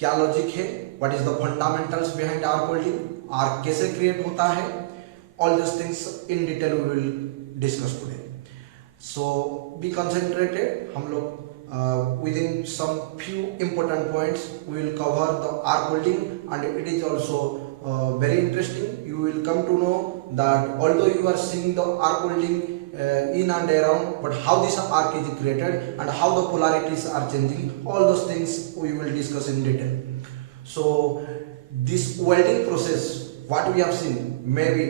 क्या लॉजिक है, what is the fundamentals behind arc welding, arc कैसे क्रिएट होता है, all this things in detail we will discuss today. So be concentrated. हम लोग within some few important points we will cover the arc welding, and it is also very interesting. You will come to know that although you are seeing the arc welding in and around, but how this arc is created and how the polarities are changing, all those things we will discuss in detail. So this welding process, what we have seen, maybe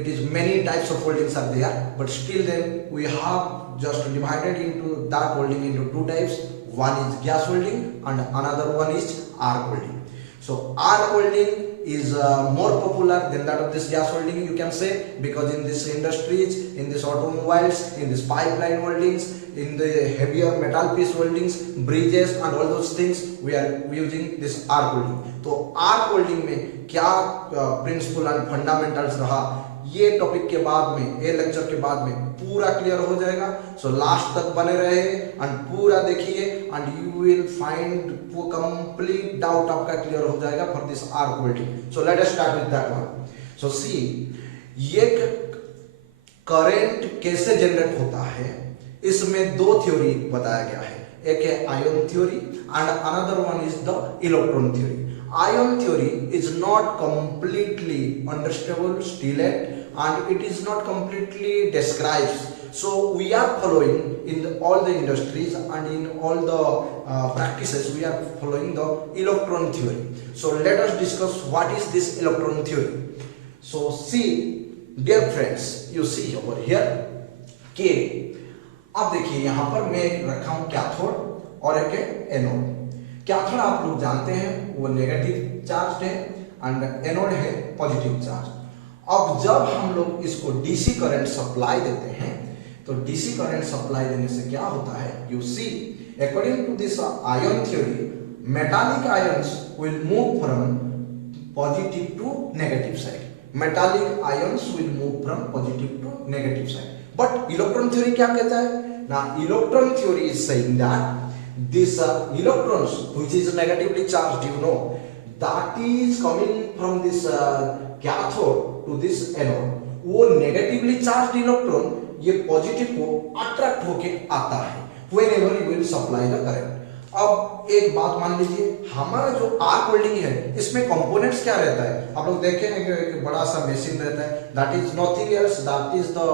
it is many types of weldings are there, but still then we have just divided into that welding into two types. One is gas welding and another one is arc welding. So arc welding is more popular than that of this gas welding, you can say, because in this industries, in this automobiles, in this pipeline weldings, in the heavier metal piece weldings, bridges and all those things, we are using this arc welding. तो arc welding में क्या principle and fundamentals रहा, ये topic के बाद में, ये lecture के बाद में पूरा क्लियर हो जाएगा. सो लास्ट तक बने रहे एंड पूरा देखिए and you will find complete doubt आपका क्लियर हो जाएगा for this arc welding. So let us start with that one. So see, ये करंट कैसे जनरेट होता है, इसमें दो थ्योरी बताया गया है. एक है ion theory and another one is the electron theory. Ion theory is not completely understandable still yet, and it is not completely described. So we are following in all the industries and in all the practices, we are following the electron theory. So let us discuss what is this electron theory. So see, dear friends, you see over here कि अब देखिए यहाँ पर मैं रखा हूँ cathode और एक एनोड. कैथोड आप लोग जानते हैं वो नेगेटिव चार्ज है एंड एनोड है पॉजिटिव चार्ज. अब जब हम लोग इसको डीसी करंट सप्लाई देते हैं, तो डीसी करंट सप्लाई देने से क्या होता है, you see, according to this ion theory, metallic ions will move from positive to negative side. Metallic ions will move from positive to negative side. But electron theory क्या कहता है ना, electron theory is saying that this electrons which is negatively charged, you know, that is coming from this cathode to this anode. वो negatively charged electron ये positive को attract होके आता है whenever you will supply the current. अब एक बात मान लीजिए, हमारा जो आर्क वेल्डिंग है इसमें कंपोनेंट्स क्या रहता है, आप लोग देखें एक बड़ा सा मशीन रहता है, that is nothing else, that is the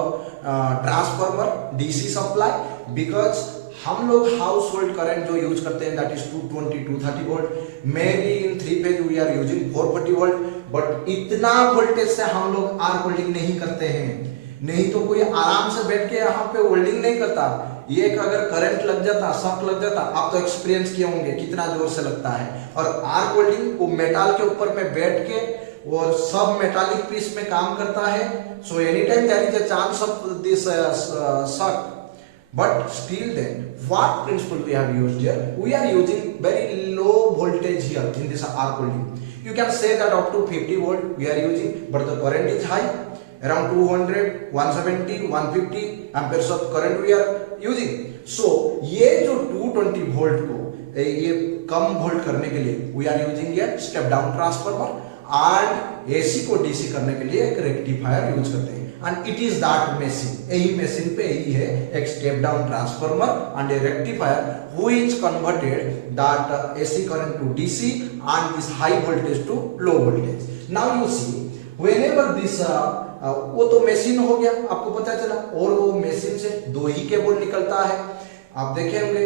transformer DC supply. Because हम लोग हाउस होल्ड करंट जो यूज करते हैं that is 220 230 volt, may be in 3 phase we are using 440 volt, but इतना वोल्टेज से हम लोग आर्क वेल्डिंग नहीं करते हैं. नहीं तो कोई आराम से बैठ के यहाँ पे वेल्डिंग नहीं करता. ये अगर करंट लग जाता, शॉक लग जाता, आप तो एक्सपीरियंस किए होंगे कितना जोर से लगता है. और आर्क वेल्डिंग वो मेटल के ऊपर में बैठ के और सब मेटालिक पीस में काम करता है. So any time there is a chance of this shock. But still then, what principle we have used here? We are using very low voltage here in this arc welding. You can say that up to 50 volt we are using, but the current is high, around 200, 170, 150 amperes of current we are using. So ये जो 220 volt को ये कम volt करने के लिए we are using a step down transformer, and AC को DC करने के लिए एक रेक्टिफायर यूज करते हैं. And it is that machine, यही मशीन पे यही है एक step down transformer and a rectifier which converted that AC current to DC and this high voltage to low voltage. Now you see, whenever this वो तो machine हो गया, आपको पता चला, और वो मशीन से दो ही केबल निकलता है. आप देखे होंगे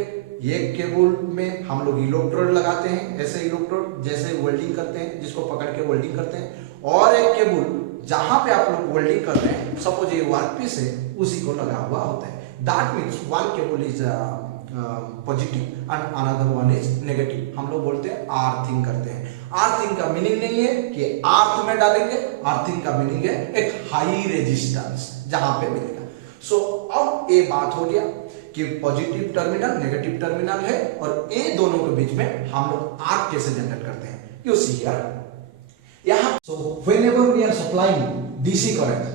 एक केबल में हम लोग इलेक्ट्रोड लगाते हैं, ऐसे इलेक्ट्रोड जैसे वेल्डिंग करते हैं, जिसको पकड़ के वेल्डिंग करते हैं, और एक केबल जहां पे आप लोग वेल्डिंग कर रहे हैं, सपोज ये वर्कपीस है, उसी को लगा हुआ होता है. That means one cable is positive and another one is negative. हम लोग बोलते हैं अर्थिंग करते हैं. अर्थिंग का मीनिंग नहीं है कि अर्थ में डालेंगे, अर्थिंग का मीनिंग है एक हाई रेजिस्टेंस जहां पे मिलेगा. सो अब ये बात हो गया कि पॉजिटिव टर्मिनल नेगेटिव टर्मिनल है, और ये दोनों के बीच में हम लोग आर्क कैसे जनरेट करते हैं. यू सी हियर, यहाँ so whenever we are supplying DC current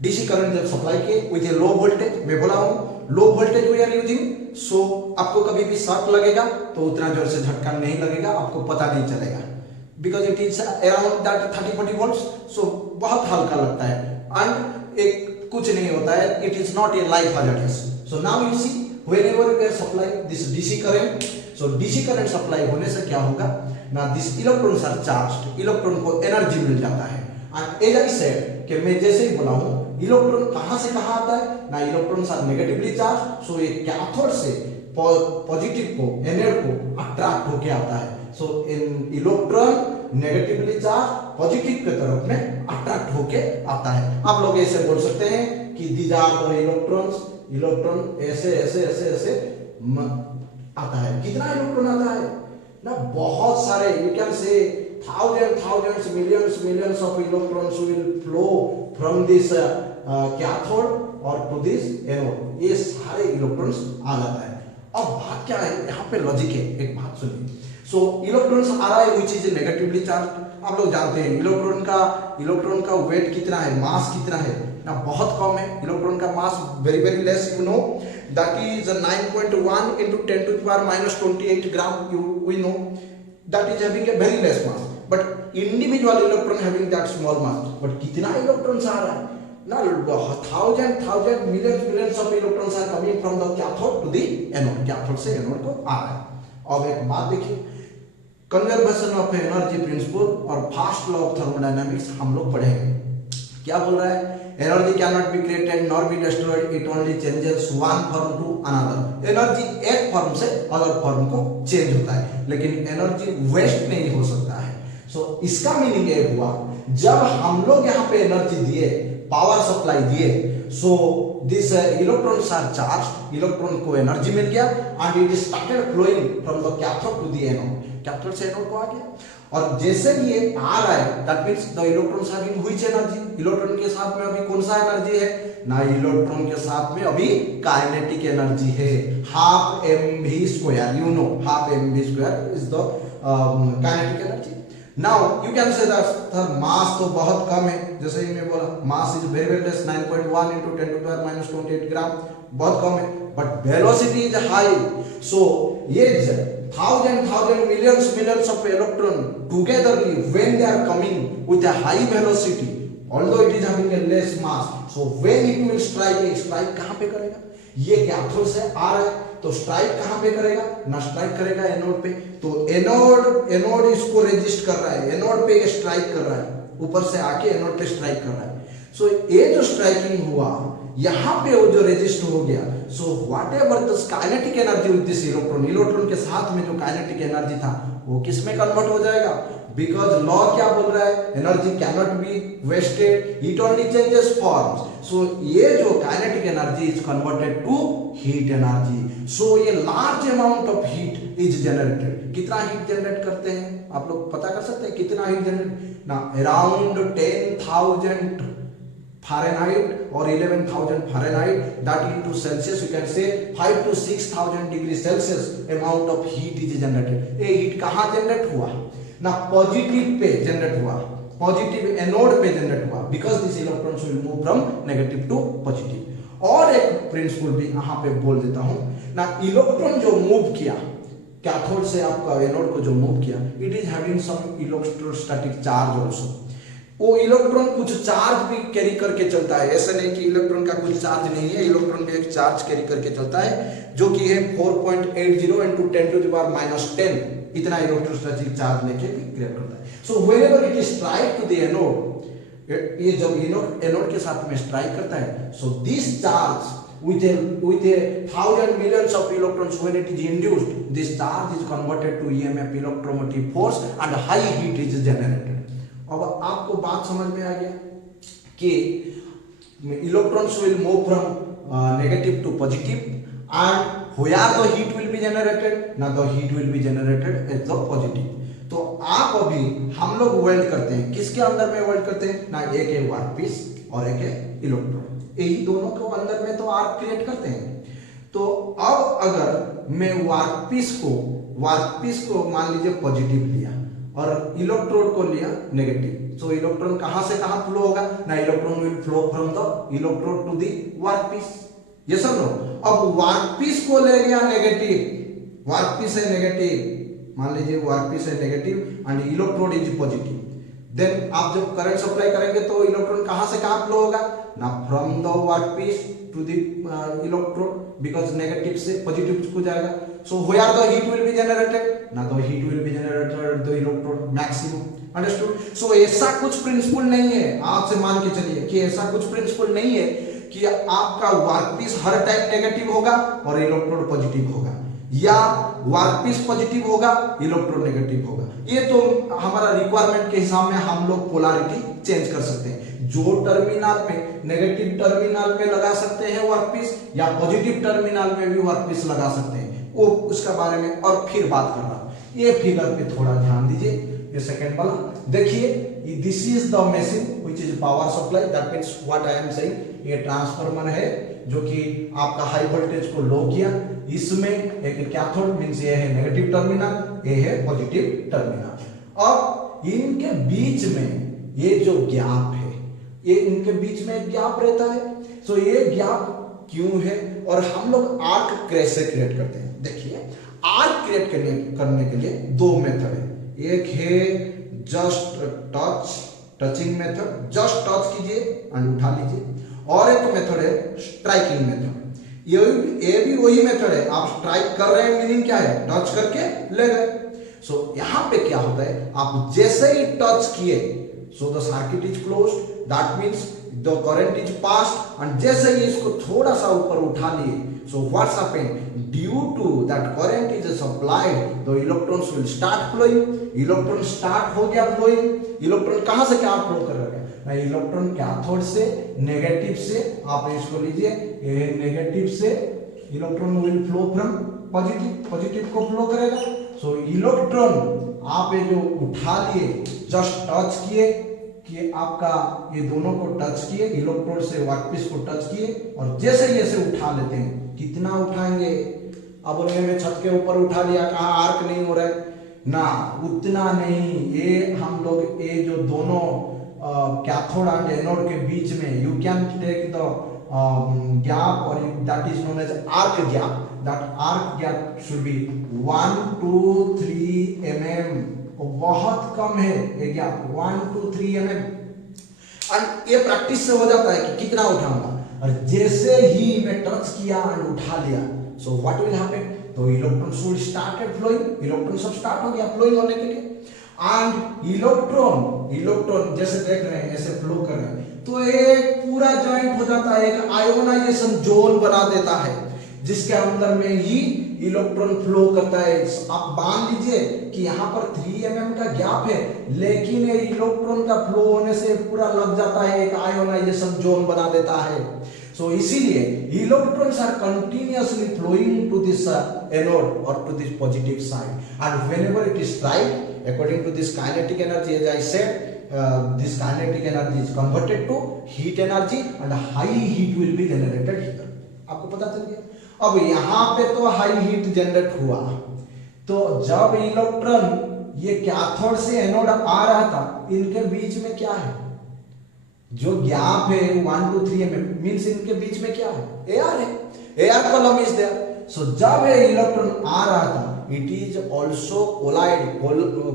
जब सप्लाई किए विथ ए लो वोल्टेज, मैं बोला हूँ low voltage we are using, so आपको कभी भी शॉक लगेगा तो उतना जोर से झटका नहीं लगेगा, आपको पता नहीं चलेगा, because it is around that 30-40 volts, so बहुत हल्का लगता है एंड एक कुछ नहीं होता है, it is not a life hazardous. So now you see whenever we are supplying this DC current, so DC current supply होने से क्या होगा ना, this electrons are charged, electron को एनर्जी मिल जाता है एंड एज आई सेड कि मैं जैसे ही बोला हूं इलेक्ट्रॉन कहां से कहां आता है ना, इलेक्ट्रॉन्स आर नेगेटिवली चार्ज, सो ये कैथोड से पॉजिटिव को एनोड को अट्रैक्ट होके आता है, सो इन इलेक्ट्रॉन नेगेटिवली चार्ज पॉजिटिव की तरफ में अट्रैक्ट होके आता है। आप लोग ऐसे बोल सकते हैं कि these are the electrons, electron ऐसे ऐसे ऐसे ऐसे आता है। कितना इलेक्ट्रॉन आता है ना, बहुत सारे, you can say thousands millions of electrons will flow from this cathode or to this anode, ये सारे इलेक्ट्रॉन्स आ जाता है। अब बात क्या है यहाँ पे, लॉजिक है, एक बात सुनिए। सो इलेक्ट्रॉन्स आ रहा है विच इज नेगेटिवली चार्ज, आप लोग जानते हैं इलेक्ट्रॉन का वेट कितना है, मास कितना है ना, बहुत कम है। इलेक्ट्रॉन का mass very less, you know that is 9.1 into 10 to the power minus 28 gram, we know that is having a very less mass, but individual electron having that small mass, but कितना electrons आ रहा है ना, thousand millions of electrons are coming from the cathode to the anode, cathode से anode को आ रहा है। अब एक बात देखिए, कंजर्वेशन ऑफ एनर्जी प्रिंसिपल और फास्ट लॉ ऑफ थर्मोडायनामिक्स हम लोग पढ़ेंगे। क्या बोल रहा है, energy can not be created nor be destroyed, it only changes one form to another. Energy एक फॉर्म से अदर फॉर्म को चेंज होता है, लेकिन एनर्जी वेस्ट नहीं हो सकता है। सो इसका मीनिंग ये हुआ, जब हम लोग यहाँ पे एनर्जी दिए, पावर सप्लाई दिए, so this electrons are charge, electron को एनर्जी मिल गया and it started flowing from the cathode to the anode, cathode से एनोड को आ गया। और जैसे ये आ रहा है, that means the electrons having which energy, electron के साथ में अभी कौन सा एनर्जी है ना, इलेक्ट्रॉन के साथ में अभी काइनेटिक एनर्जी है, half mv², you know half mv² is the kinetic energy. Now you can say that mass तो बहुत कम है, जैसे ही मैं बोला mass is very less, 9.1 into 10 to the power minus 28 ग्राम, बहुत कम है, बट वेलोसिटी इज हाई। सो ये thousand millions of electron togetherly when they are coming with a high velocity, although it is having a less mass, so when it will strike कहां पे करेगा, ये cathode से आ रहा है तो स्ट्राइक कहां पे करेगा ना, स्ट्राइक करेगा एनोड पे, तो एनोड इसको रेजिस्ट कर रहा है, एनोड पे स्ट्राइक कर रहा है, ऊपर से आके एनोड पे स्ट्राइक कर रहा है। सो ये जो स्ट्राइकिंग हुआ यहाँ पे वो जो रेजिस्ट हो गया, so what ever the kinetic energy with this electron के साथ में जो काइनेटिक एनर्जी था वो किस में कन्वर्ट हो जाएगा, बिकॉज लॉ क्या बोल रहा है, energy can not be wasted, it only changes forms. So ये जो kinetic energy is converted to heat energy, so ये large amount of heat is generated. कितना हीट जनरेट करते हैं आप लोग पता कर सकते हैं, कितना हीट जनरेट ना, around 10,000 Fahrenheit or 11,000 Fahrenheit, that into Celsius you can say 5 to 6,000 degree Celsius amount of heat is generated। ये हीट कहाँ जनरेट हुआ ना, पॉजिटिव पे जनरेट हुआ, पॉजिटिव एनोड पे जनरेट हुआ, because this electrons will move from negative to positive. और एक प्रिंसिपल भी यहाँ पे बोल देता हूँ ना, इलेक्ट्रॉन जो मूव किया कैथोड से आपका एनोड को जो मूव किया, it is having some electrostatic charge also. वो इलेक्ट्रॉन कुछ चार्ज भी कैरी करके चलता है, ऐसा नहीं कि इलेक्ट्रॉन का कुछ चार्ज नहीं है, इलेक्ट्रॉन भी एक चार्ज कैरी करके चलता है, जो कि है 4.80 into 10 to the power minus 10, इतना इलेक्ट्रोस्टैटिक चार्ज लेके भी क्रिएट करता है। So whenever it is strike to the anode, ये जब एनोड के साथ में स्ट्राइक करता है, so this charge with a thousand millions of electrons when it is induced, this charge is converted to EMF, electromotive force, and high heat is generated। अब आपको बात समझ में आ गया कि electrons will move from negative to positive, and where the heat will be generated, now the heat will be generated at the positive। तो आप अभी हम लोग वेल्ड करते हैं, किसके अंदर में वेल्ड करते हैं ना, एक है वर्कपीस और एक है इलेक्ट्रॉन, यही दोनों को अंदर में तो आर्क क्रिएट करते हैं। तो अब अगर मैं वर्कपीस को मान लीजिए पॉजिटिव लिया और इलेक्ट्रोड को लिया नेगेटिव, तो इलेक्ट्रॉन कहां से कहां फ्लो होगा ना, electron will flow from the electrode to the workpiece, yes और नो। अब वर्कपीस को ले गया नेगेटिव, वर्कपीस है नेगेटिव, मान लीजिए वर्कपीस है negative and electrode is positive, then आप जब करंट सप्लाई करेंगे तो इलेक्ट्रॉन कहां से कहां फ्लो होगा ना, from the workpiece to the electrode, because negative से पॉजिटिव को जाएगा. So where the heat will be generated ना, the heat will be generated at the electrode maximum. Understood. So ऐसा कुछ प्रिंसिपल नहीं है, आपसे मान के चलिए कि ऐसा कुछ प्रिंसिपल नहीं है कि आपका वर्कपीस हर टाइम नेगेटिव होगा और इलेक्ट्रोड पॉजिटिव होगा, या वर्कपीस पॉजिटिव होगा इलेक्ट्रोड नेगेटिव होगा. ये तो हमारा रिक्वायरमेंट के हिसाब में हम लोग पोलैरिटी चेंज कर सकते हैं. जो टर्मिनल पे नेगेटिव टर्मिनल पे लगा सकते हैं वर्कपीस, या पॉजिटिव टर्मिनल पे भी वर्कपीस लगा सकते हैं, वो उसका बारे में और फिर बात कर रहा हूं. ये फिगर पे थोड़ा ध्यान दीजिए, ये सेकंड वाला देखिए, this is the machine which is power supply, that means what I am saying, ये ट्रांसफार्मर है जो कि आपका हाई वोल्टेज को लो किया. इसमें एक कैथोड मींस ये है नेगेटिव टर्मिनल, ये है पॉजिटिव टर्मिनल. अब इनके बीच में ये जो गैप है, ये इनके बीच में एक गैप रहता है. सो ये गैप क्यों है और हम लोग आर्क कैसे क्रिएट करते हैं. देखिए, आर्क क्रिएट करने के लिए दो मेथड है. एक है just touching method, just touch कीजिए एंड उठा लीजिए, और एक मेथड है स्ट्राइकिंग मेथड. ये भी वही मेथड है, आप स्ट्राइक कर रहे हैं मीनिंग क्या है, टच करके ले गए. सो यहां पे क्या होता है, आप जैसे ही टच किए, so the circuit is closed, that means the current is passed, and जैसे ही इसको थोड़ा सा ऊपर उठा लिए, so what's happened, due to that current is supplied, the electrons will start flowing. Electron start हो गया फ्लोइंग. इलेक्ट्रॉन कहां से क्या फ्लो कर रहा है, इलेक्ट्रॉन कैथोड से, नेगेटिव से, आप इसको लीजिए, ये नेगेटिव से electron will flow from positive, positive को फ्लो करेगा. सो इलेक्ट्रॉन आप ये जो उठा लिए, जस्ट टच किए, कि आपका ये दोनों को टच किए, इलेक्ट्रोड से वर्कपीस को टच किए, और जैसे ही ऐसे उठा लेते हैं, कितना उठाएंगे, अब बोलेंगे मैं छत के ऊपर उठा लिया, कहा आर्क नहीं हो रहा है ना, उतना नहीं. ये हम लोग ये जो दोनों कैथोड एंड एनोड के बीच में, you can take the gap और that is known as arc gap. That arc gap should be 1 2 3 mm. बहुत कम है ये गैप, 1 2 3 mm. एंड ये प्रैक्टिस से हो जाता है कि कितना उठाऊंगा, और जैसे ही मैं टच किया एंड उठा लिया, सो व्हाट विल हैपन, तो electron should started flowing, electron सब स्टार्ट हो गया फ्लोइंग होने के लिए. एंड इलेक्ट्रॉन जैसे देख रहे हैं ऐसे फ्लो कर रहे हैं, तो एक पूरा जॉइंट हो जाता है, एक आयोनाइजेशन जोन बना देता है, जिसके अंदर में ही इलेक्ट्रॉन फ्लो करता है. आप मान लीजिए कि यहाँ पर 3 mm का गैप है, लेकिन ये इलेक्ट्रॉन का फ्लो होने से पूरा लग जाता है, एक आयोनाइजेशन जोन बना देता है. सो इसीलिए electrons are continuously flowing to this anode और to this positive side, and whenever it is strike according to this kinetic energy, as I said, this kinetic energy is converted to heat energy and high heat will be generated here. आपको पता चल गया. अब यहाँ पे तो high heat generate हुआ, तो जब इलेक्ट्रॉन ये कैथोड से एनोड आ रहा था, इनके बीच में क्या है, जो गैप है 1 2 3 mm, मींस इनके बीच में क्या है, एयर है, air column is there. So जब ये इलेक्ट्रॉन आ रहा था, it is also collide,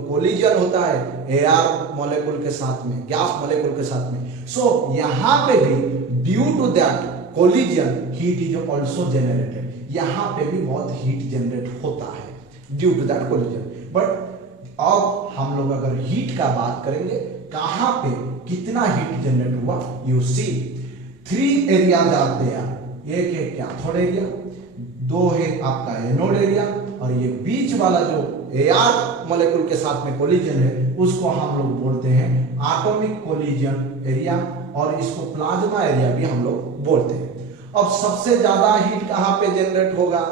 collision होता है एयर मॉलिक्यूल के साथ में, गैस मॉलिक्यूल के साथ में. सो यहाँ पे भी due to that collision heat is also generated. यहाँ पे भी बहुत हीट जनरेट होता है due to that collision. But अब हम लोग अगर हीट का बात करेंगे, कहाँ पे कितना हीट जनरेट हुआ, you see 3 areas are there. एक है कैथोड एरिया, 2 है आपका एनोड एरिया, और ये बीच वाला जो एआर मॉलिक्यूल के साथ में कोलिजन है, उसको हम लोग बोलते हैं एटॉमिक कोलिजन एरिया, और इसको प्लाज्मा एरिया भी हम लोग बोलते हैं. अब सबसे ज्यादा हीट कहां पे जनरेट होगा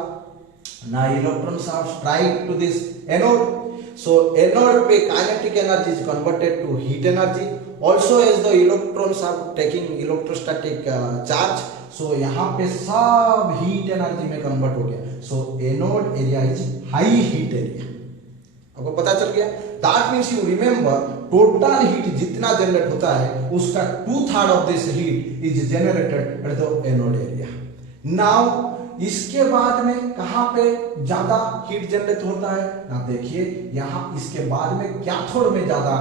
ना, electrons are strike to this anode. So anode पे kinetic energy is converted to heat energy, also as the electrons are taking electrostatic charge. So यहाँ पे सब हीट एनर्जी में कन्वर्ट हो गया. So anode area is high heat area. आपको पता चल गया. That means you remember, total heat जितना जनरेट होता है, उसका 2/3 of this heat is generated at the anode area. Now इसके बाद में कहां पे ज्यादा हीट जनरेट होता है ना, देखिए यहां इसके बाद में कैथोड में ज्यादा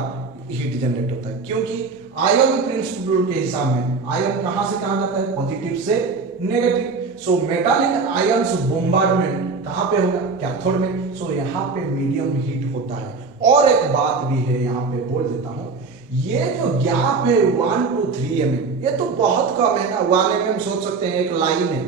हीट जनरेट होता है, क्योंकि आयन प्रिंसिपल के हिसाब में आयन कहां से कहां जाता है, पॉजिटिव से नेगेटिव। सो मेटालिक आयंस बोmbardment कहां पे होगा, कैथोड में। सो यहाँ पे मीडियम हीट होता है। और एक बात भी है, यहाँ पे बोल देता हूं, ये जो गैप है 1 to 3 mm, ये तो बहुत कम है ना, 1 mm सोच सकते हैं एक लाइन है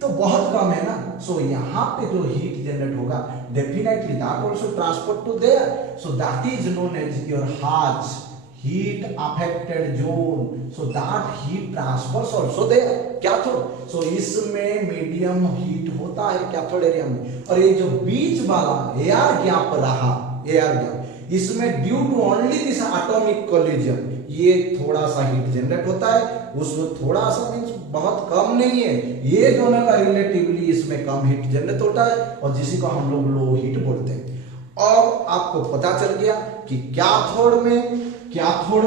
तो बहुत कम है ना। सो यहाँ पे जो हीट जनरेट होगा definitely that also transport to there, so that is known as your HAZ heat affected zone, so that heat transfers also there cathode। so इसमें मीडियम हीट होता है कैथोड एरिया में। और ये जो बीच वाला एयर गैप रहा, एयर गैप, इसमें due to only this atomic collision ये थोड़ा सा हीट जनरेट होता है, उसमें थोड़ा सा मींस बहुत कम नहीं है, ये दोनों का रिलेटिवली इसमें कम हीट जनरेट होता है और जिसी को हम लोग लो हीट बोलते हैं। अब आपको पता चल गया कि कैथोड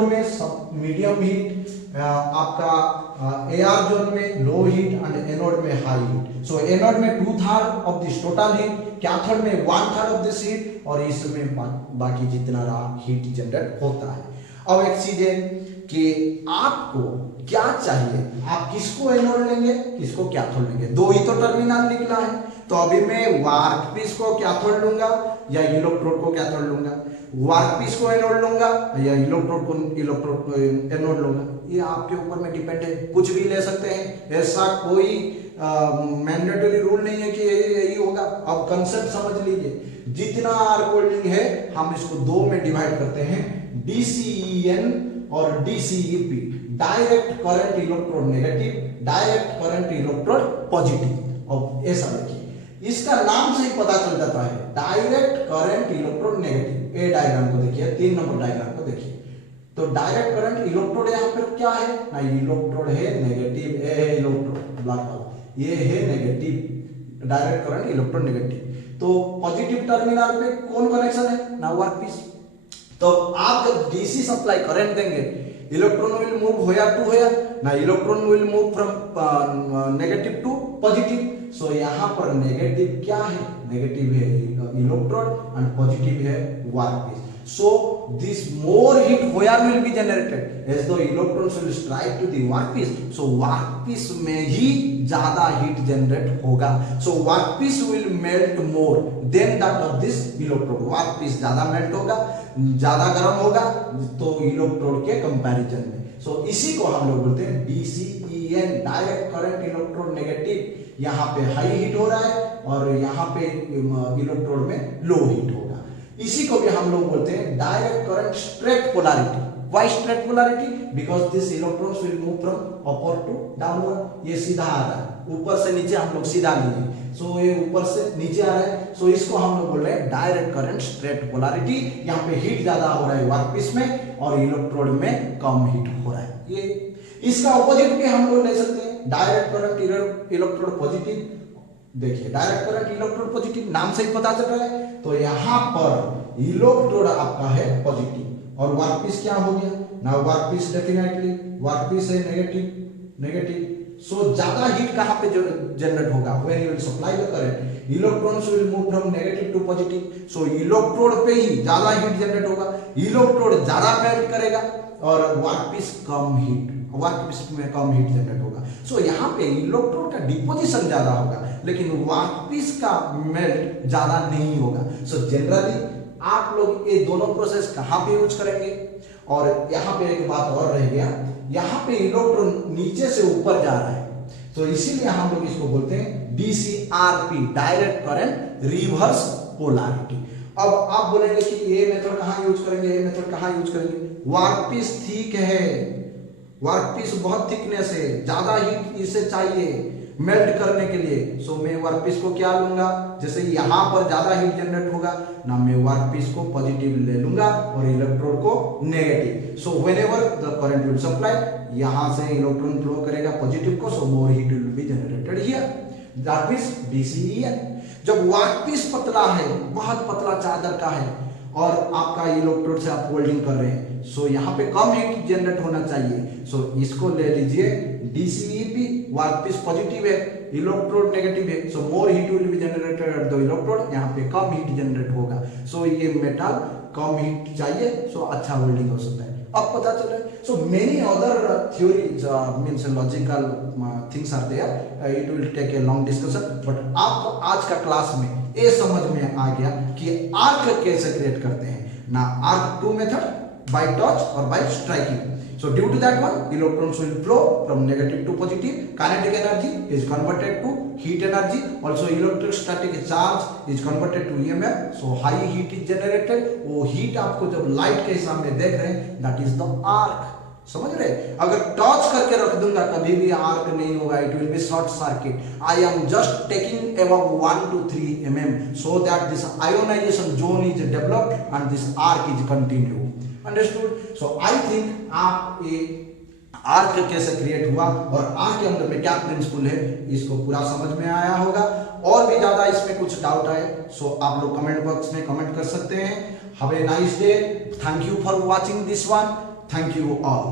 में सब मीडियम हीट, आपका एआर जोन में लो हीट एंड एनोड में हाई हीट। सो एनोड में 2/3 of this total heat, cathode में 1/3 ऑफ दिस हीट और इसमें बाकी जितना रहा हीट जनरेट होता है। अब एक चीज है कि आपको क्या चाहिए, आप किसको एनोड लेंगे किसको कैथोड लेंगे, दो ही तो टर्मिनल निकला है। तो अभी मैं वर्कपीस को कैथोड लूंगा या इलेक्ट्रोड को कैथोड लूंगा, वर्कपीस को एनोड लूंगा या इलेक्ट्रोड को एनोड लूंगा, ये आपके ऊपर में डिपेंड है, कुछ भी ले सकते हैं, ऐसा कोई मैंडेटरी रूल नहीं है कि यही होगा। अब कंसेप्ट समझ लीजिए, जितना आर कोल्डिंग है हम इसको दो में डिवाइड करते हैं, DCEN और DCEP, direct current electrode negative, direct current electrode positive. अब ऐसा देखिए, इसका नाम से ही पता चल जाता है, डायरेक्ट करंट इलेक्ट्रोड नेगेटिव। ए डायग्राम को देखिए, 3 नंबर डायग्राम को देखिए, तो डायरेक्ट करंट इलेक्ट्रोड यहाँ पर क्या है ना, इलेक्ट्रोड है नेगेटिव, ए है इलेक्ट्रोड ब्लैक वाला, ये है negative, direct current electrode negative. तो पॉजिटिव टर्मिनल पे कौन कनेक्शन है ना, वर्कपीस। तो आप जब डीसी सप्लाई करंट देंगे, electron will move where to where ना, electron will move from negative to positive. So यहाँ पर नेगेटिव क्या है, नेगेटिव है इलेक्ट्रोड एंड पॉजिटिव है workpiece. So this more heat where will be generated as the electrons will strike to the workpiece, so workpiece में ही ज्यादा heat generate होगा। So workpiece will melt more than that of this electrode, workpiece ज्यादा melt होगा, ज्यादा गर्म होगा तो electrode के कंपैरिजन में। So इसी को हम लोग बोलते हैं DCEN, direct current electrode negative. यहाँ पे हाई हीट हो रहा है और यहाँ पे इलेक्ट्रोड में लो हीट होगा। इसी को भी हम लोग बोलते हैं direct current straight polarity. Why straight polarity? Because this electrons will move from upper two downward, ये सीधा आ रहा है, ऊपर से नीचे हम लोग सीधा लिए, सो ये ऊपर से नीचे आ रहा है, सो इसको हम लोग बोल रहे हैं डायरेक्ट करंट स्ट्रेट पोलैरिटी। यहाँ पे हीट ज्यादा हो रहा है वर्कपीस में और इलेक्ट्रोड में कम हीट हो रहा है। ये इसका ऑपोजिट भी हम लोग ले सकते हैं, डायरेक्ट करंट इलेक्ट्रोड पॉजिटिव। देखिए डायरेक्ट करंट इलेक्ट्रोड पॉजिटिव, नाम से ही पता चल रहा है, तो यहाँ पर इलेक्ट्रोड आपका है पॉजिटिव और वर्कपीस क्या हो गया ना, वर्कपीस डेफिनेटली वर्कपीस है नेगेटिव। सो ज्यादा हीट कहाँ पे जनरेट होगा, when you will supply the current, electrons will move from negative to positive. So electrode पे ही ज्यादा हीट जनरेट होगा, इलेक्ट्रोड ज्यादा मेल्ट करेगा और वर्कपीस कम हीट, वर्कपीस में कम हीट जनरेट होगा। सो यहाँ पे इलेक्ट्रोड का डिपोजिशन ज्यादा होगा लेकिन वर्कपीस का मेल्ट ज्यादा नहीं होगा। सो जनरली आप लोग ये दोनों प्रोसेस कहाँ पे यूज करेंगे। और यहाँ पे एक बात और रह गया, यहाँ पे इलेक्ट्रॉन नीचे से ऊपर जा रहा है, तो इसीलिए हम लोग इसको बोलते हैं DCRP, direct current reverse polarity. अब आप बोलेंगे कि ये मेथड कहाँ यूज करेंगे, ये मेथड कहाँ यूज करेंगे। वर्कपीस थिक है, वर्कपीस बहुत थिकनेस है, ज्यादा हीट इसे चाहिए मेल्ट करने के लिए। सो मैं वर्कपीस को क्या लूंगा, जैसे यहाँ पर ज्यादा हीट जनरेट होगा ना, मैं वर्कपीस को पॉजिटिव ले लूंगा और इलेक्ट्रोड को negative. So whenever the current will supply, यहाँ से इलेक्ट्रॉन फ्लो करेगा पॉजिटिव को, so more heat will be generated here, that is DCEN। जब वर्कपीस पतला है, बहुत पतला चादर का है और आपका इलेक्ट्रोड से आप होल्डिंग कर रहे हैं, सो यहाँ पे कम हीट जनरेट होना चाहिए, सो इसको ले लीजिए DCEP वर्कपीस पॉजिटिव है, इलेक्ट्रोड नेगेटिव है, so more heat will be generated at the electrode, यहाँ पे कम हीट जनरेट होगा, सो ये मेटल कम हीट चाहिए, सो अच्छा वेल्डिंग हो सकता है। अब पता चल रहा है, so many other theories means logical things are there, it will take a long discussion, but आपको आज का क्लास में ये समझ में आ गया कि आर्क कैसे क्रिएट करते हैं ना। Arc two method, by touch और by striking. So due to that one, electrons will flow from negative to positive. Kinetic energy is converted to heat energy. Also electrostatic charge is converted to EMF. So high heat is generated. वो heat आपको जब light के हिसाब में देख रहे हैं, that is the arc. समझ रहे? अगर टॉर्च करके रख दूंगा कभी भी आर्क नहीं होगा, it will be short circuit. I am just taking about 1 to 3 mm so that this ionization zone is developed and this arc is continued. Understood? So I think आप ये आर्क कैसे क्रिएट हुआ और arc के अंदर में क्या principal है इसको पूरा समझ में आया होगा। और भी ज्यादा इसमें कुछ डाउट आए सो आप लोग कमेंट बॉक्स में कमेंट कर सकते हैं। Have a nice day, thank you for watching this one, thank you all.